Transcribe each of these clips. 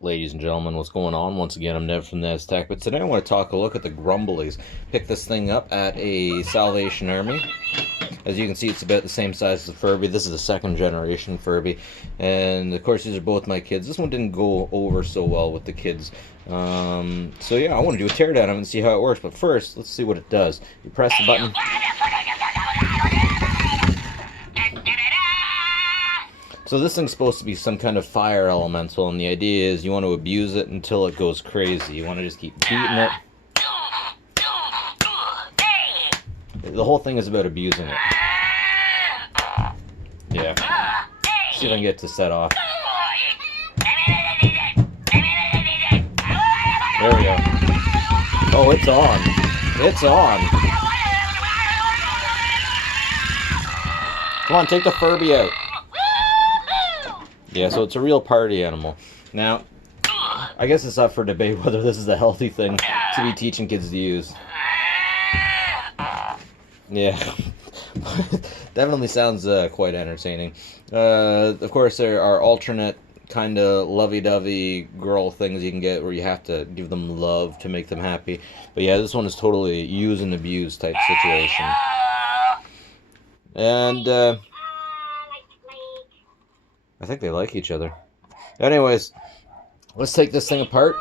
Ladies and gentlemen, what's going on? Once again, I'm Nev from Tech, but today I want to take a look at the Grumblies. Picked this thing up at a Salvation Army. As you can see, it's about the same size as the Furby. This is a second generation Furby, and of course these are both my kids. This one didn't go over so well with the kids. So yeah, I want to do a teardown of it and see how it works, but first, let's see what it does. You press the button. So this thing's supposed to be some kind of fire elemental, and the idea is you want to abuse it until it goes crazy. You want to just keep beating it. The whole thing is about abusing it. Yeah. See if I can get it to set off. There we go. Oh, it's on. It's on. Come on, take the Furby out. Yeah, so it's a real party animal. Now, I guess it's up for debate whether this is a healthy thing to be teaching kids to use. Yeah, definitely sounds quite entertaining. Of course, there are alternate kind of lovey-dovey girl things you can get where you have to give them love to make them happy. But yeah, this one is totally use and abuse type situation. And I think they like each other. Anyways, let's take this thing apart.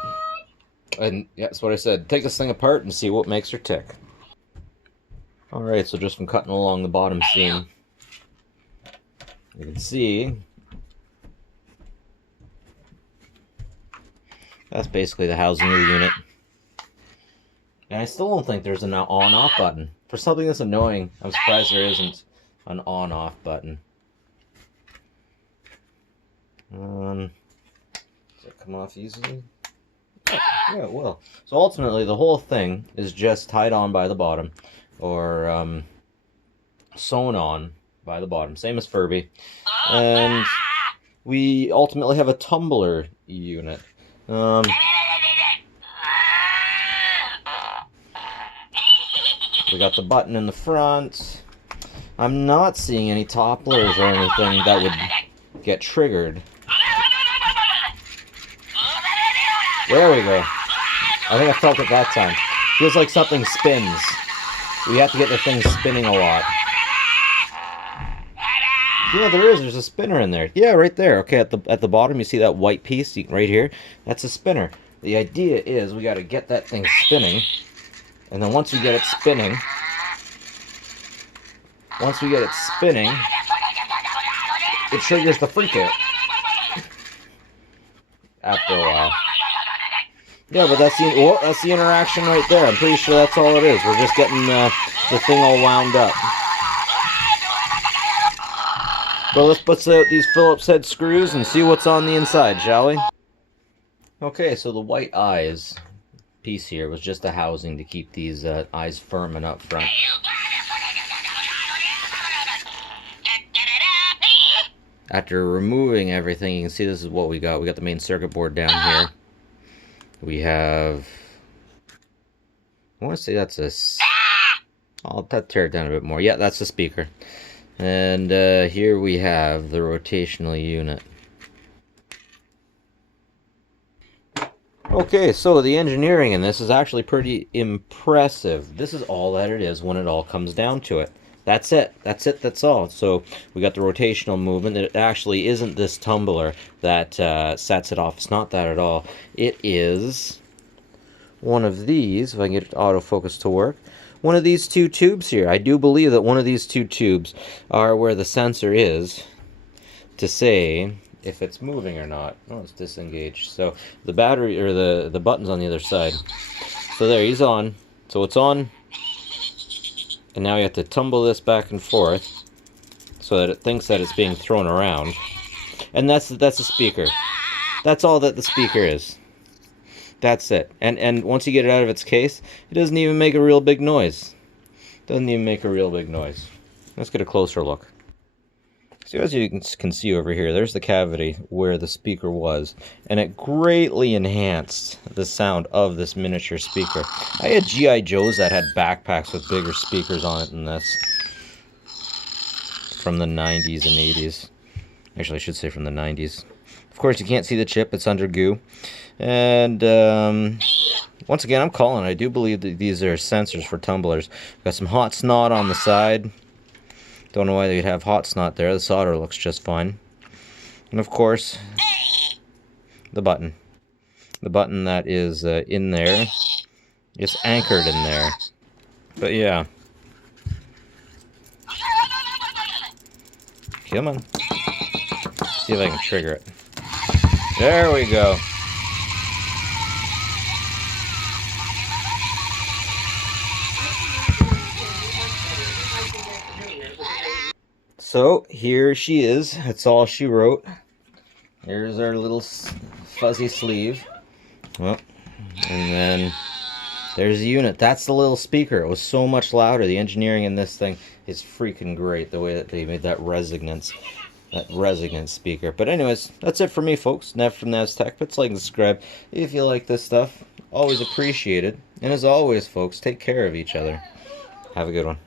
And yeah, that's what I said. Take this thing apart and see what makes her tick. Alright, so just from cutting along the bottom seam, you can see that's basically the housing of the unit. And I still don't think there's an on-off button. For something that's annoying, I'm surprised there isn't an on-off button. Does it come off easily? Yeah, it will. So ultimately, the whole thing is just tied on by the bottom, or sewn on by the bottom, same as Furby. And we ultimately have a tumbler unit. We got the button in the front. I'm not seeing any topplers or anything that would get triggered. There we go. I think I felt it that time. Feels like something spins. We have to get the thing spinning a lot. Yeah, there's a spinner in there. Yeah, right there. Okay, at the bottom you see that white piece right here? That's a spinner. The idea is we got to get that thing spinning, and then once we get it spinning, it triggers the freak out after a while. Yeah, but that's the interaction right there. I'm pretty sure that's all it is. We're just getting the thing all wound up. So let's bust out these Phillips head screws and see what's on the inside, shall we? Okay, so the white eyes piece here was just a housing to keep these eyes firm and up front. After removing everything, you can see this is what we got. We got the main circuit board down here. We have, I want to say that's a, I'll tear it down a bit more. Yeah, that's the speaker. And here we have the rotational unit. Okay, so the engineering in this is actually pretty impressive. This is all that it is when it all comes down to it. That's it. That's it. That's all. So we got the rotational movement. It actually isn't this tumbler that sets it off. It's not that at all. It is one of these, if I can get autofocus to work, one of these two tubes here. I do believe that one of these two tubes are where the sensor is to say if it's moving or not. Oh, it's disengaged. So the battery, or the button's on the other side. So there, he's on. So it's on. And now you have to tumble this back and forth so that it thinks that it's being thrown around. And that's the speaker. That's all that the speaker is. That's it. And once you get it out of its case, it doesn't even make a real big noise. Doesn't even make a real big noise. Let's get a closer look. So as you can see over here, there's the cavity where the speaker was, and it greatly enhanced the sound of this miniature speaker. I had G.I. Joes that had backpacks with bigger speakers on it than this. From the 90s and 80s. Actually, I should say from the 90s. Of course, you can't see the chip. It's under goo. And once again, I'm calling. I do believe that these are sensors for tumblers. Got some hot snot on the side. Don't know why they'd have hot snot there. The solder looks just fine. And of course, the button. The button that is in there. It's anchored in there. But yeah. Come on. See if I can trigger it. There we go. So here she is. That's all she wrote. Here's our little fuzzy sleeve. Well, and then there's the unit. That's the little speaker. It was so much louder. The engineering in this thing is freaking great. The way that they made that resonance speaker. But anyways, that's it for me, folks. Nev from Nev's Tech. Put like and subscribe if you like this stuff. Always appreciated. And as always, folks, take care of each other. Have a good one.